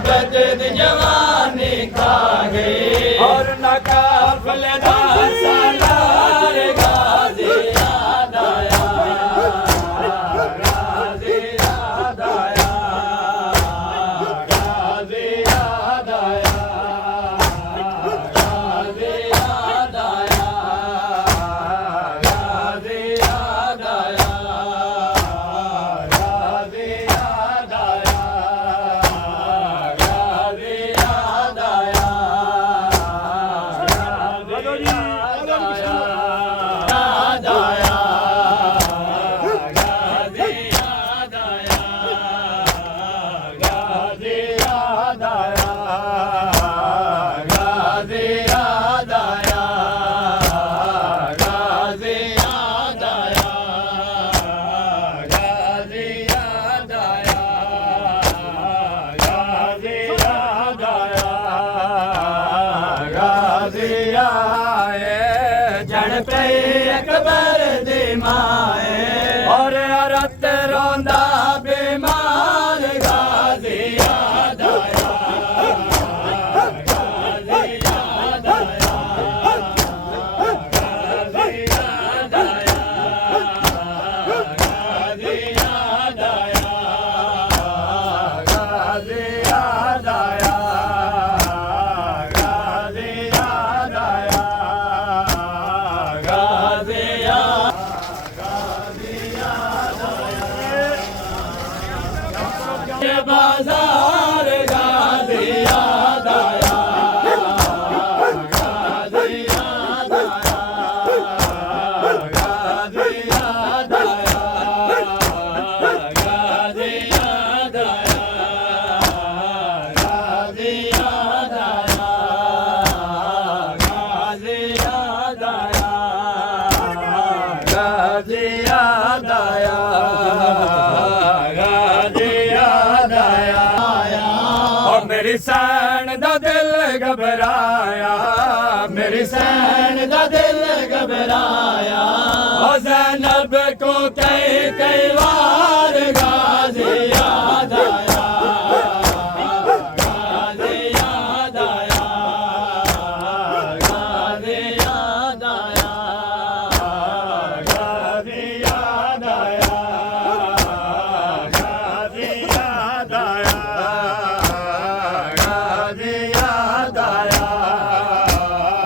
आबद जवानी खा गई और न काफिलेदार सालार गाजी याद आया गाजी याद आया गाजी याद आया गाजी याद आया गाजी याद आया गाजी याद आया गाजी याद आया जन पे अकबर दी माए और अरत रोंदा बीमार गाजी याद आया गाजी याद आया गाजी याद आया गाजी याद आया गाजी याद आया गाजी याद आया बाजार गाजी याद आया गाजी याद आया गाजी याद आया गाजी याद आया गाजी याद आया गाजी याद आया गाजी याद आया मेरी सैन दा दिल घबराया मेरी सैन दा दिल घबराया ओ ज़ैनब को कई बार गाजी याद आया गाजी याद आया गाजी याद आया गाजी याद आया गाजी याद आया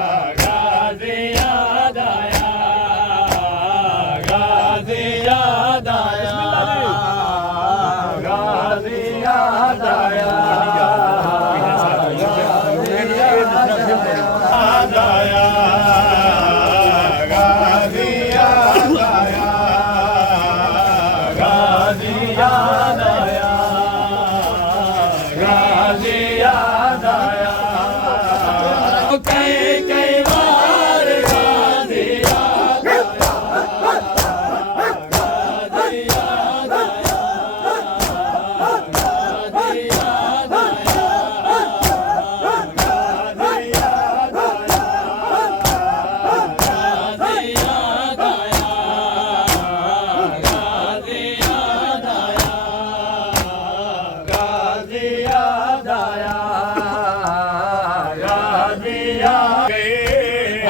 कई बार गाजी याद गाजी याद आया गाजी याद आया गाजी याद आया गाजी याद आया गाजी याद आया गाजी याद आया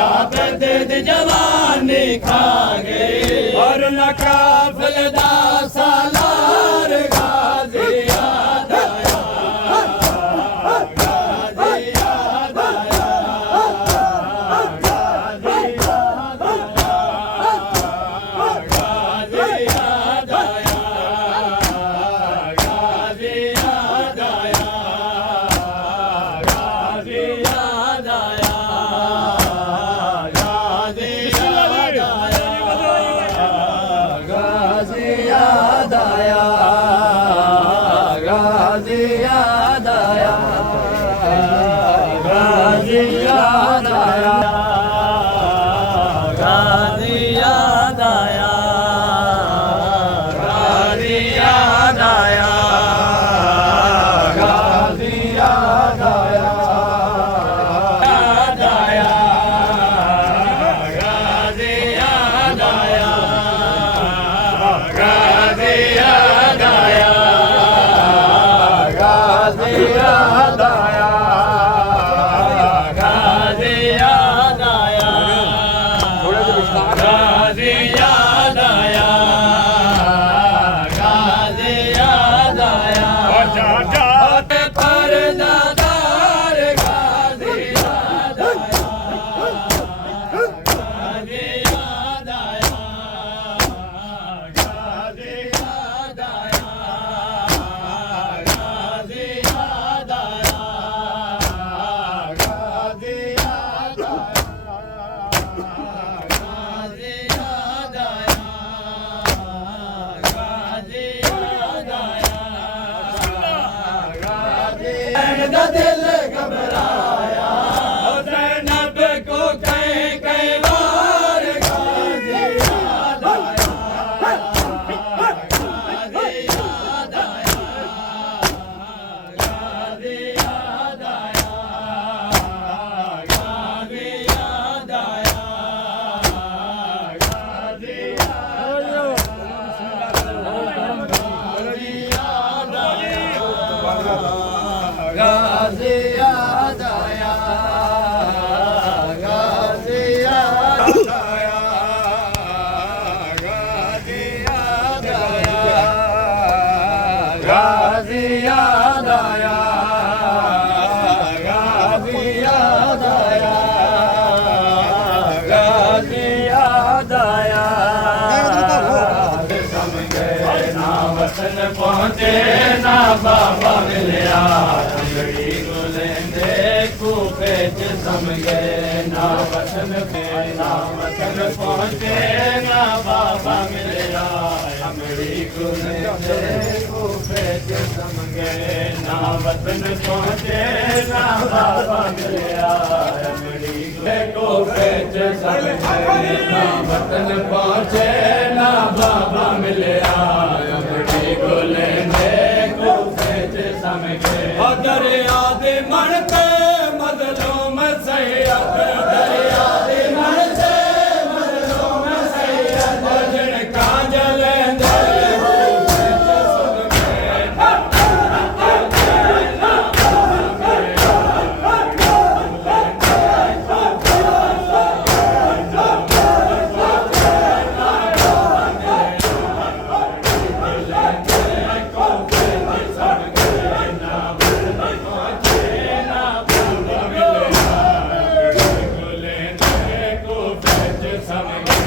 आबद जवानी खा गई और न काफिलेदार सालार गाजी याद आया गाजी याद आया गाजी याद आया गाजी याद आया गाजी याद आया गाजी याद आया गाजी याद दा दिल घबराया ज़ैनब को कई कई बार गाज़ी याद आया गाज़ी याद आया गाज़ी याद आया गाज़ी याद आया गाज़ी गाज़ी याद आया गाज़ी याद आया गाज़ी याद आया गाज़ी याद आया गाज़ी याद आया गाज़ी याद आया समझे ना वतन पहुँचे ना बाबा मिलया अंगड़ी गुलेंदे कूफे च समझे ना वतन पहुँचे ना बाबा मिलया अंगड़ी गुलेंदे कूफे च समझे ना वतन पहुँचे ना बाबा मिलया अंगड़ी कूफे च समझे ना वतन पहुँचे ना बाबा मिलया अंगड़ी गुलेंदे कूफे च समझे दरिया दे मन पे मज़लूम सैयद दरिया दे मन से मज़लूम सैयद जिन कांजल दे कूफे च समझे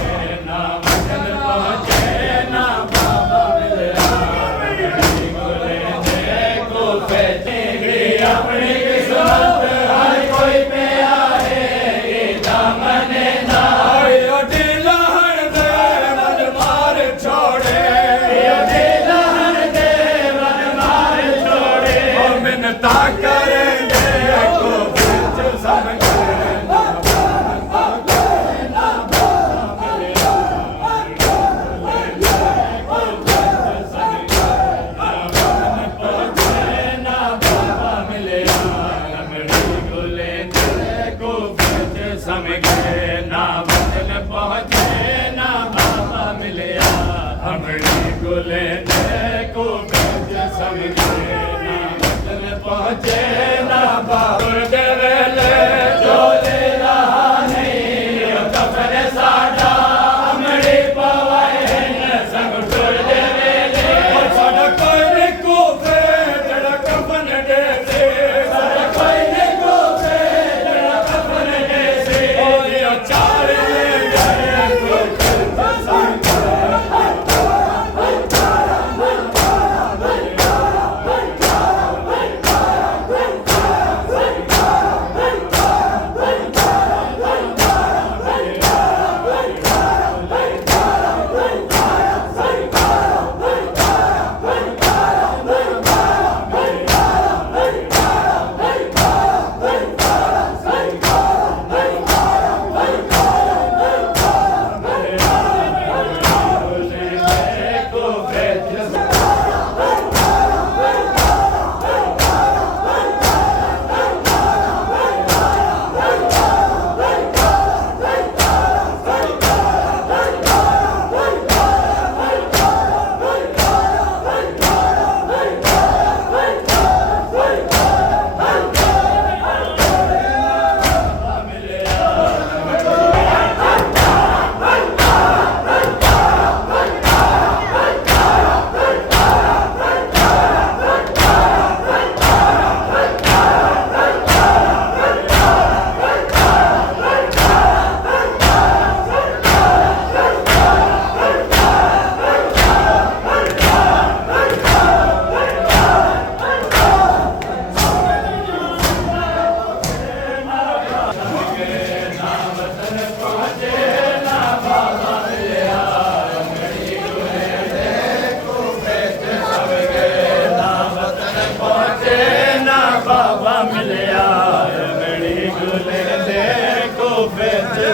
अपनी किस्मत हर कोई पे आए दामने नाए ढिलहन दे मन मार छोड़े ढिलहन दे मन मार छोड़े और मिन्नता करेंगे को फिर समझे ना वतन पहुँचे ना बाबा मिलया हमड़ी गुलेंदे कूफे च समझे ना वतन पहुँचे ना बाबा देवेले चोले रहा नहीं कफन साडा हमड़ी पवाए संग टुर देवेले साडा कोई नहीं कूफे जड़ा कफन दे दे साडा कोई नहीं कूफे जड़ा कफन दे दे चार ले गए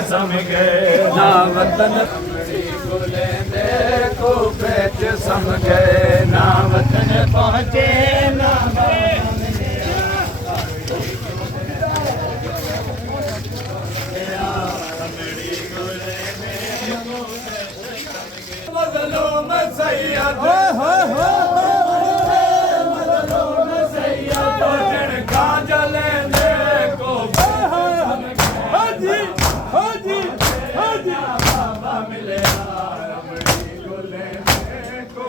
समझे ना वतन गुले दे को पेच समझे ना वतन पहुँचे ना मज़लूम सैयद मज़लूम सैयद जिनका जलेंदे को हाजी हाजी हाजी बाबा मिले रमड़ी गुले को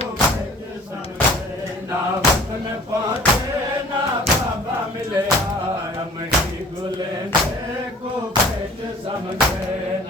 ना वतन पहुँचे ना बाबा मिले रमड़ी गुले को पेच समझे